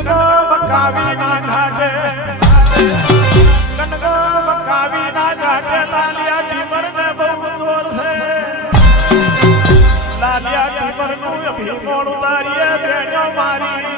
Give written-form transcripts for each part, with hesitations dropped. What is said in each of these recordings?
કનકો બકાવી ના ઘાટે કનકો બકાવી ના ઘાટે લાલિયા ટીમર ને બહુ જોર છે લાલિયા ટીમર નું ભીમોડ ઉતારીએ બેણ્યો મારી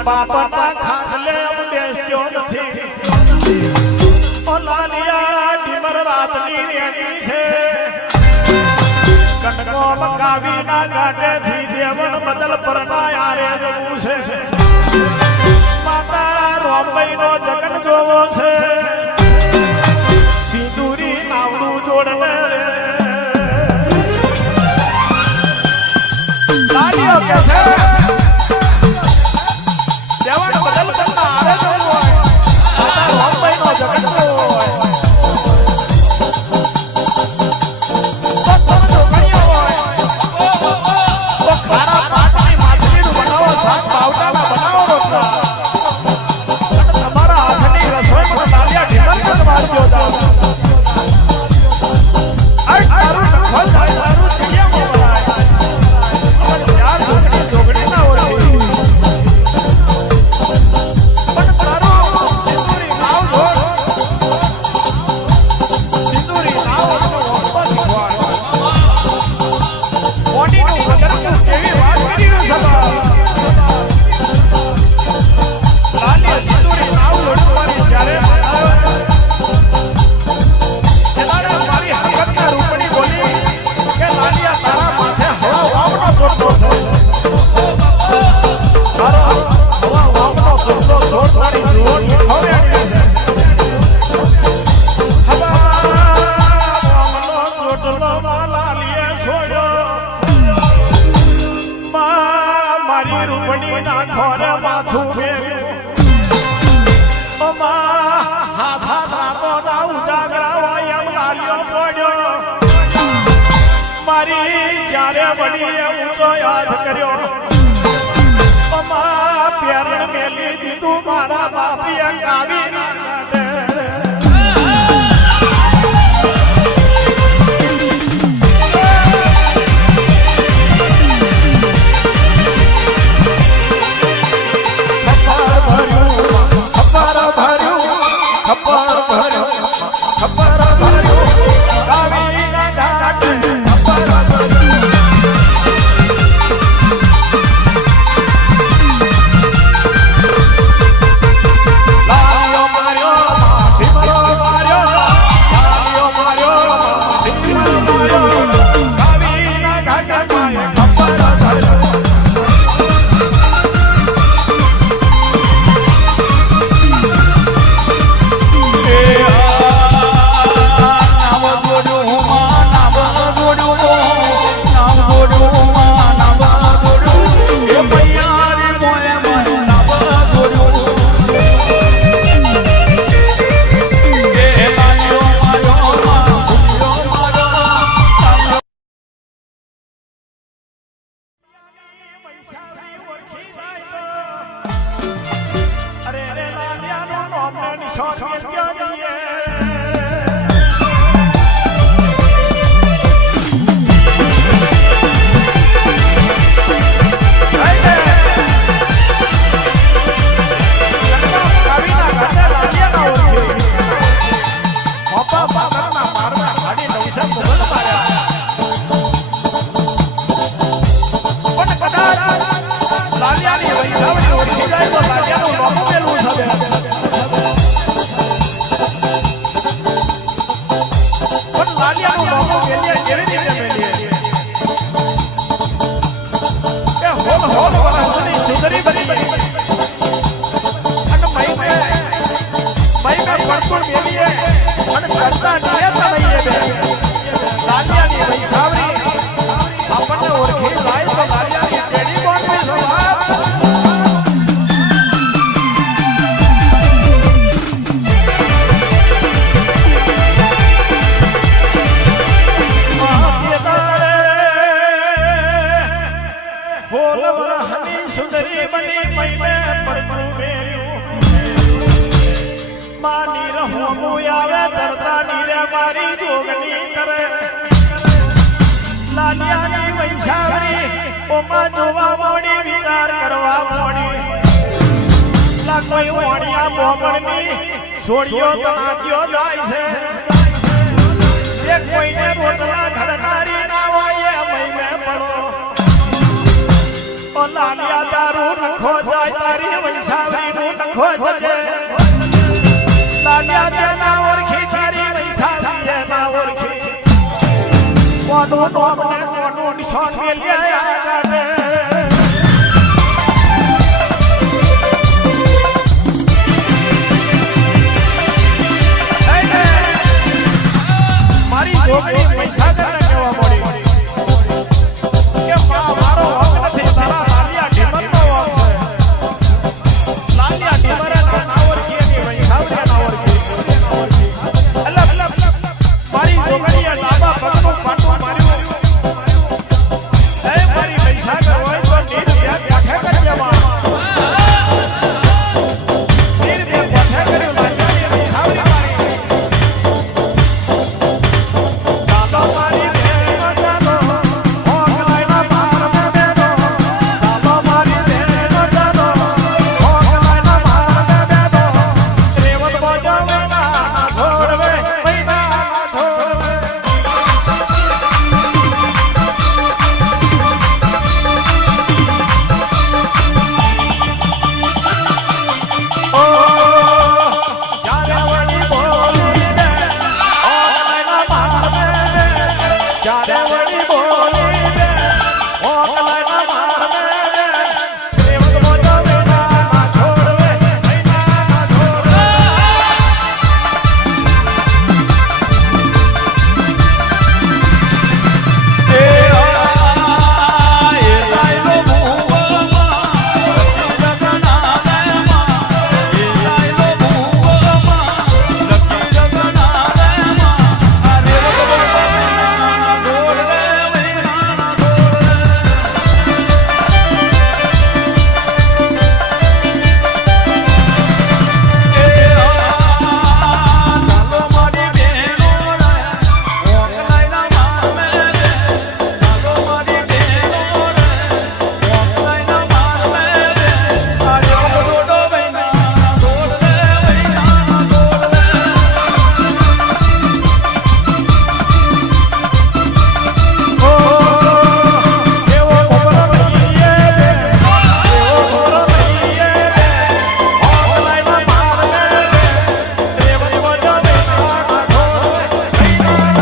પાપના ખાટલે બેસ્યો નથી ઓ લાલિયા ડીમર રાતની રેડી છે કનકો બકાવી ના ગાટે થી દેવન બદલ પરના યારે જવું છે માતા રોમભાઈ નો જગન જોવો છે સિંદૂરી નાવડું જોડને લાલિયો કે છે મારી જ્યારે વડીએ ઊંચો યાદ કર્યો અમા પ્યારણ મેલી દીધું મારા બાપીએ કાવી ના ચડતા નિયત નહીએ બે લાલિયાની વૈસાવરી આપણને ઓળખી જાય તો લાલિયાની પેઢી બોલવી સ્વભાવ સુંદરી બની મૈમે પડતું માની રહું આવે ચરતા નીરે મારી જોગની તરે લાલિયાની વૈશાવરી ઓમાં જોવા મોડી વિચાર કરવા મોડી લા કોઈ ઓણિયા મોગણની છોડીઓ તણાક્યો જાય છે જે કોઈને રોટલા ઘડનારી ના હોય મૈમે પડો ઓ લાલિયા તારું નખો જાય તારી વૈશાવરી નું નખો જજે લાલિયા તેના ઓળખી તારી વૈશાવરી ના ઓળખી કોનું નામ ને કોનું નિશાન મેલ્યા આગળ મારી છોકરી વૈશાવરી કેવા મળી કે મારો હક નથી તારા લાલિયા ઢીમરનો હક છે લાલિયા ઢીમરે ના ઓળખી એની વૈશાવરી ના ઓળખી અલગ મારી છોકરીએ લાંબા પગનું પાટું માર્યું એ મારી વૈશાવરી હોય તો નીર વ્યાગ કાઠે કરી દેવા નીર વ્યાગ કાઠે કર્યું લાલિયાની વૈશાવરી મારી દાદા મારી બેનો જાનો હોકલાઈના માર મે બેનો દાદા મારી બેનો જાનો હોકલાઈના માર મે બેનો રેવત બજાવે ના છોડવે મૈના છોડવે ઓ જ્યારે વળી બોલી દે હોકલાઈના માર મે બે જ્યારે વળી બોલી દે હોકલાઈના માર મે બે રેવત બજાવે ના છોડવે મૈના છોડવે એ લાઈલો ભૂવમાં જગના દેમાં એ લાઈલો ભૂવમાં લકી જગના દેમાં આ રેવત બજાવે ના છોડવે મૈના ચાલો મારી બેનો રે હોકલાઈના માર મે રે ચાલો મારી બેનો રે હોકલાઈના માર મે રે આ રેવત ડોડો મૈના છોડવે મૈના છોડવે ઓ એવો ખબર લઈએ બે એવો ખબર લઈએ બે હોકલાઈના માર મે રે રેવત બજાવે ના છોડવે મૈના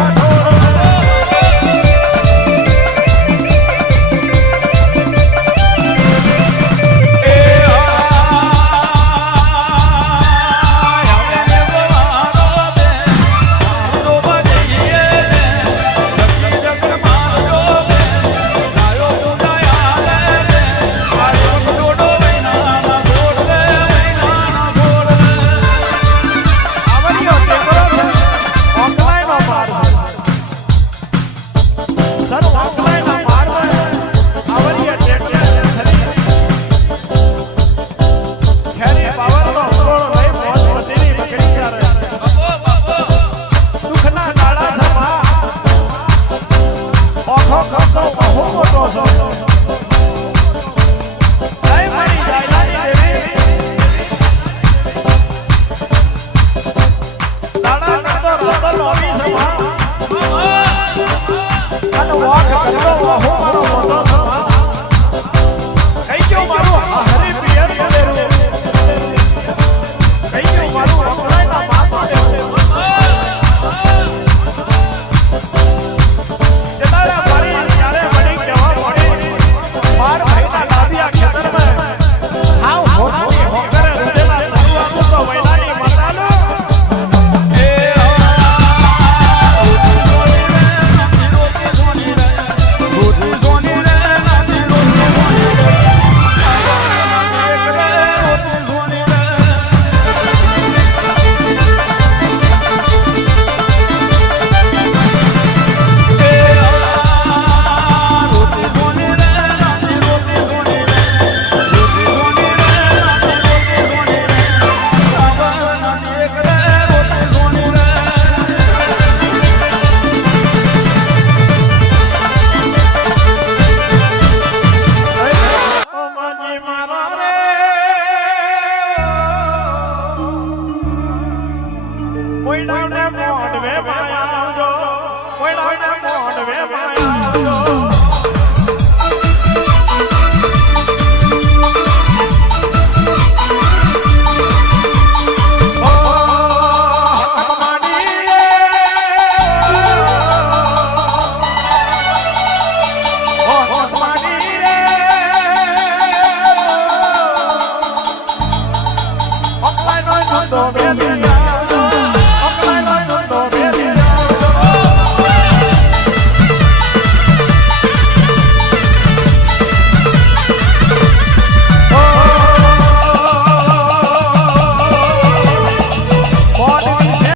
કોયડાને મોઢવે માયા